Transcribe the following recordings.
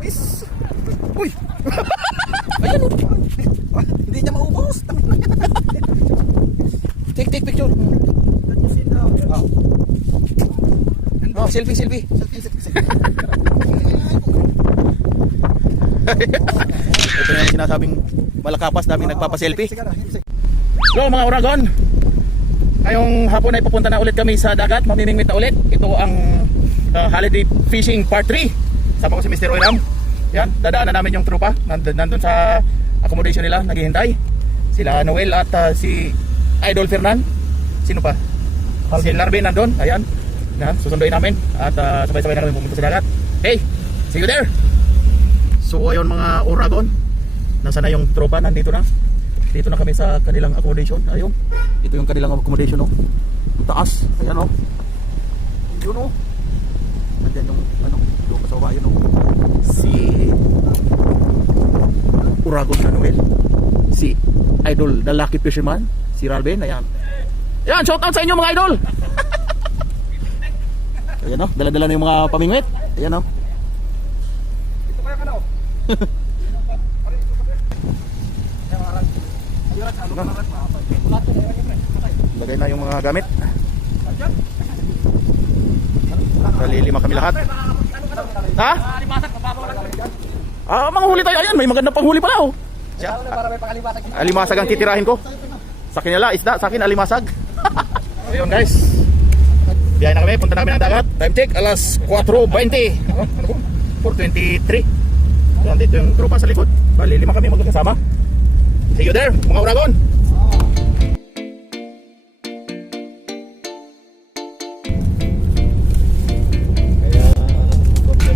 Miss. Uy. Ayan oh. Hindi niya maubos. Take picture. Oh, selfie. Ito na yung sinasabing malakapas, daming nagpapaselfie. So mga Uragon, ngayong hapon ay pupunta na ulit kami sa dagat, mamimingwit na ulit. Ito ang holiday fishing part 3. Sama ko si Mr. Oyram. Yan, dadaanan namin yung trupa. Nandun sa accommodation nila, naghihintay. Sila Noel at si Idol Fernan. Sino pa? Si Larvin nandun. Ayan. Yan, susunduin namin. At sabay-sabay na kami pumunta sa dagat. Hey, see you there! So ayun mga Uragon, nasa na yung tropa, nandito na. Dito na kami sa kanilang accommodation. Ayun, ito yung kanilang accommodation, oh. Ang taas, ayan, oh. Yun, oh. Nandiyan yung, yung kasawa, yun, oh. Si Uragon na Noel. Si Idol, the Lucky Fisherman. Si Ralben, ayan. Ayan, shout out sa inyo mga idol. Ayan, oh, dala-dala na yung mga pamingwit. Ayan, oh. Lagay na yung mga gamit. Kalilima kami lahat. Ha? Manghuli tayo. Ayan, may magandang panghuli pala, oh. Alimasag ang titirahin ko. Sa akin nila isda, sa akin alimasag. Ayun guys, biyahe na kami, punta namin ang dagat. Time check, alas 4:20. 4:23. Yan, dito yung tropa sa likod. Bali, 5 kami magkasama. See you there, mga Uragon.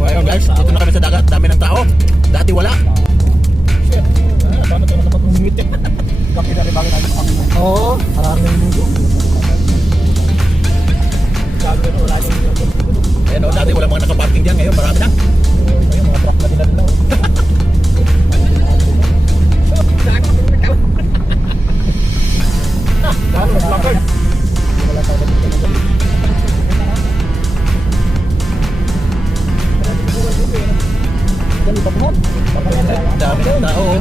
Ayun guys, dito na kami sa dagat. Dami ng tao. Dati wala. Paano ito nakapag-umit yan? Bakit na rin bagay natin sa kami? Oo, marami na yung mundo. Ayan o, dati wala mga nakaparking dyan. Ngayon marami na. Ngayon mga truck na din na. Dami ng tao.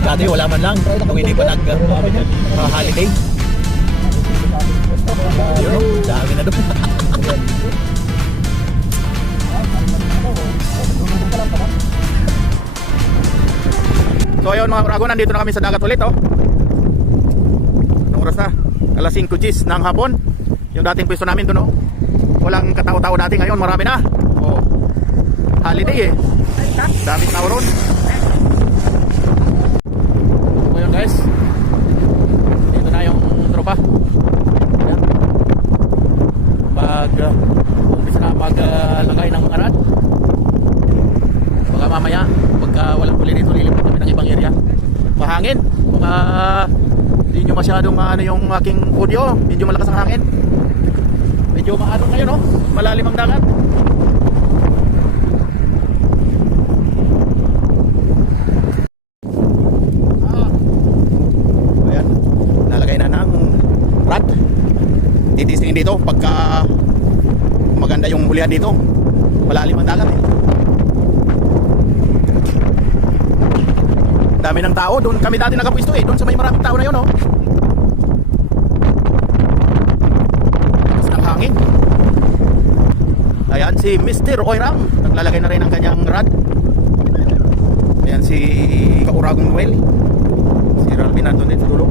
Dati wala man lang. Kung hindi pa nag-holiday. Yun o, dami na doon. So ayun mga Uragon, nandito na kami sa dagat ulit, oh. Anong oras na? Alas 5 G's ng hapon. Yung dating pwesto namin doon, oh. Walang katao-tao dati, ngayon marami na. Oh. Holiday eh. Daming tao ron. So ayun guys, dito na yung tropa. Ayan. Umpisa na maglagay ng mga rad. Baka mamaya pagka walang huli dito, lilipat kami ng ibang area. Mahangin. Baka hindi nyo masyadong yung aking audio. Medyo malakas ang hangin. Medyo maano ngayon, no? Malalim ang dagat. Ayan, nalagay na ng rad. Titisingin dito pagka maganda yung hulihan dito. Malalim ang dagat, eh. Dami ng tao, doon kami dati nakapwisto, eh. Doon sa may maraming tao na yun, oh. Mas ng hangin. Ayan si Mr. Oyram, naglalagay na rin ang kanyang rad. Ayan si Kauragong Noel. Si Ralvin nandun din sa dulo.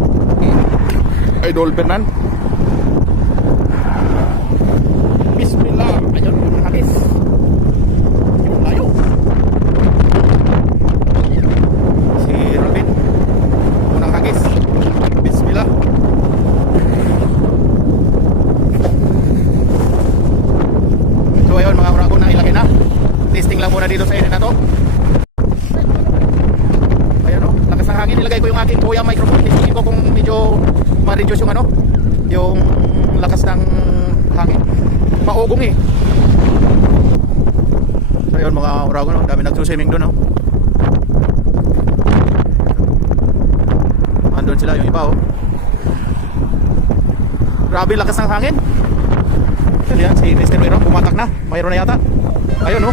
Idol Fernan. Bismillah. Ayan, ang hagis. Yung layo. Si Ralvin. Unang hagis. Bismillah. So ayun mga Uragon, na ilagay na. Testing lang muna dito sa area na to. Ayan o, lakas ng hangin. Ilagay ko yung aking kuya microphone. Testingin ko kung medyo ma-reduce yung yung lakas ng hangin. Maugong eh. So ayun mga Uragon, dami nagsuswimming doon, andun sila yung iba, grabe lakas ng hangin. Yan si Mr. Meron, bumatak na. Mayroon na yata. Ayun,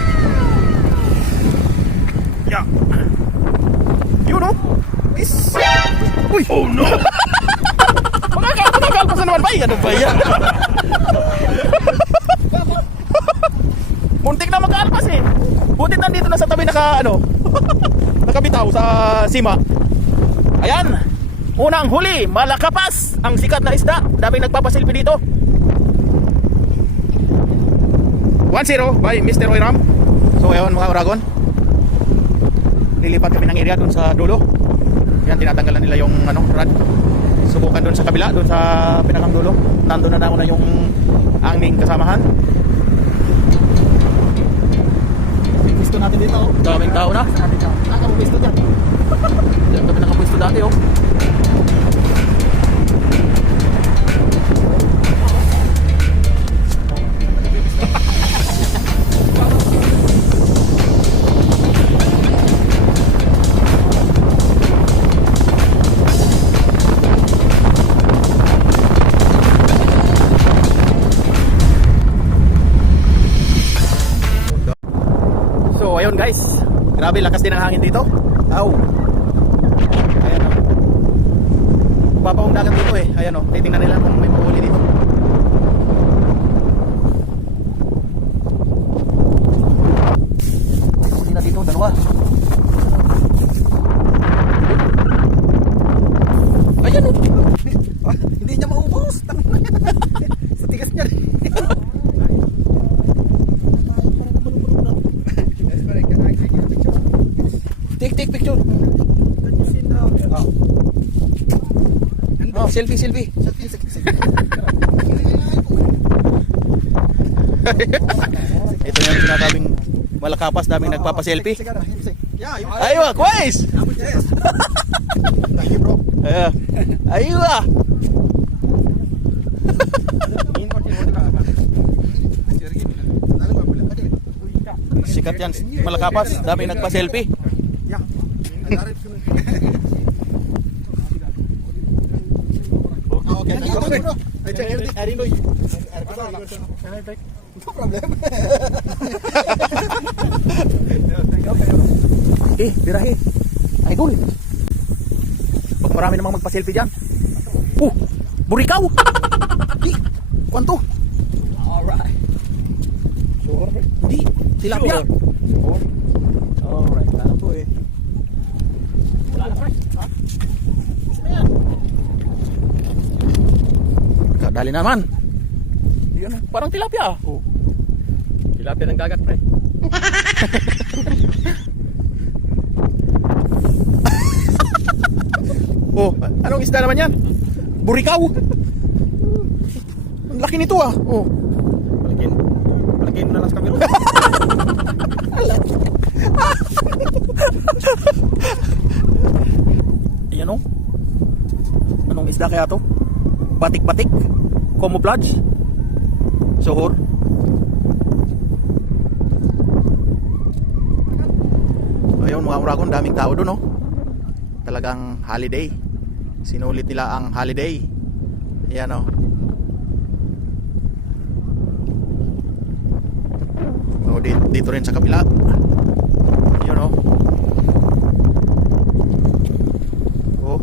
Yeah. Yun o. Is. Uy. Oh no. Magagalpas na naman ba? Ano ba yan? Muntik na magkalpas eh. Butit nandito na sa tabi nakabitaw sa sima. Ayan. Unang huli, malakapas. Ang sikat na isda. Daming nagpapasilpi dito. 1-0 by Mr. Oiram. So ayun mga Oragon, lilipat kami ng area doon sa dulo. Yan, tinatanggalan nila yung rod. Subukan doon sa kabila, doon sa pinakang dulo. Nandun na na yung aming kasamahan. Pisto natin dito. Daming tao na. Nakapisto dyan. Diyan kami nakapisto dati oh. Ayun guys, grabe lakas din ang hangin dito. Aw. Ayan o. Babawang dagat dito eh. Ayan o, titingnan nila kung may mahuli dito. Huli na dito, dalawa. Ayan o. Hindi niya maubos. Sa tigas niya. Take picture. Oh, selfie. Ito yung sinasabing malakapas, daming nagpapaselfie. Aywa, quiz. Aywa. Sikat yan, malakapas, daming nagpa-selfie. Birahe. Idol. Pag marami namang magpa-selfie dyan. Burikaw. Kwanto? Alright. Sure. Hindi. Tilapia. Alright. Ano po eh. Wala na fresh. Dali naman. Yun, parang tilapia. Oh. Tilapia ng dagat, pre. Oh, anong isda naman yan? Burikaw. Ang laki nito ah. Oh. Palakin mo na lang sa kamera. Ayan oh. Anong isda kaya to? Batik-batik? Camouflage? Sohor? Ayun mga Oragon, daming tao doon oh. Talagang holiday. Sinulit nila ang holiday. Ayan oh. Oh, dito rin sa kabila. Yun oh. Oh.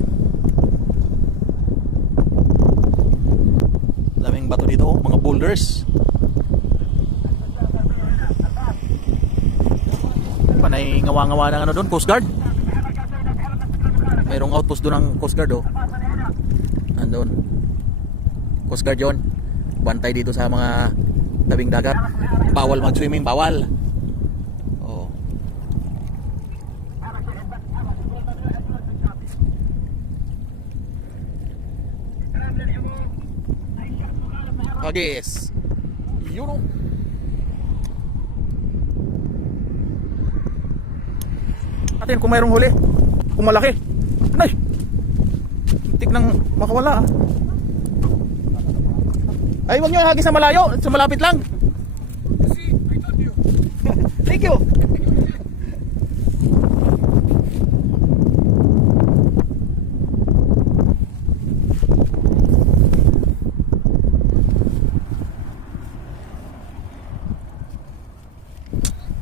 Daming bato dito oh, mga boulders. Panay ngawa-ngawa ng doon, Coast Guard. Mayroong outpost doon ng Coast Guard oh. Andun. Coast Guard yun. Bantay dito sa mga tabing dagat. Bawal mag-swimming, bawal. Oh. Agis. Yun oh. Atin kung mayroong huli. Kung malaki. Anay. Tik nang makawala ah. Ay, huwag nyo hagis sa malayo. Sa malapit lang. Thank you.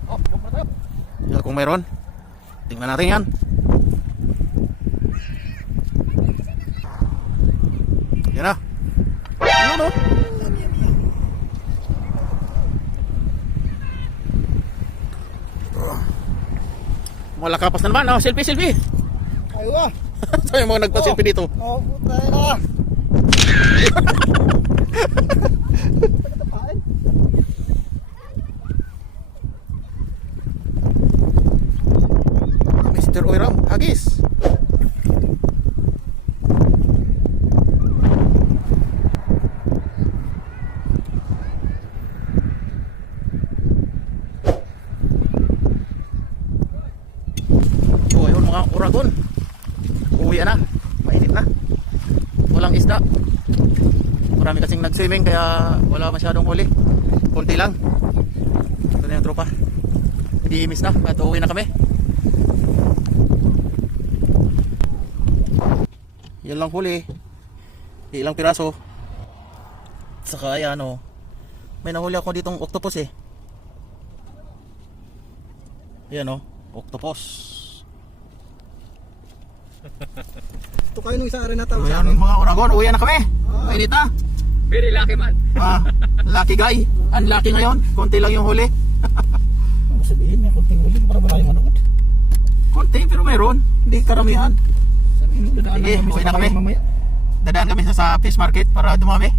Oh, kung mayroon. Tingnan natin yan. Yan na. Ano no? Malakapas na naman. Oh, selfie, selfie. Aywa. Tayo mga nagpa-selfie dito. Oh, puta na. Mr. Oiram, hagis. Oh, ayun mga uragon. Uwi na. Mainit na. Walang isda. Marami kasing nag-swimming kaya wala masyadong huli. Kunti lang. Ito na yung tropa. Hindi miss na at uuwi na kami. Yan lang huli. Ilang piraso. Saka ayan o. May nahuli ako ditong octopus eh. Ayan o. Octopus. Ito kayo nung isang arena tao. Ayan mga uragon. Uwi na kami. Mainit na. Very lucky man. Lucky guy. Unlucky ngayon. Konti lang yung huli. Sabihin may kunting huli para maraming manood. Konti pero mayroon. Hindi karamihan. Sige, uwi na kami. Dadaan kami sa fish market para dumami.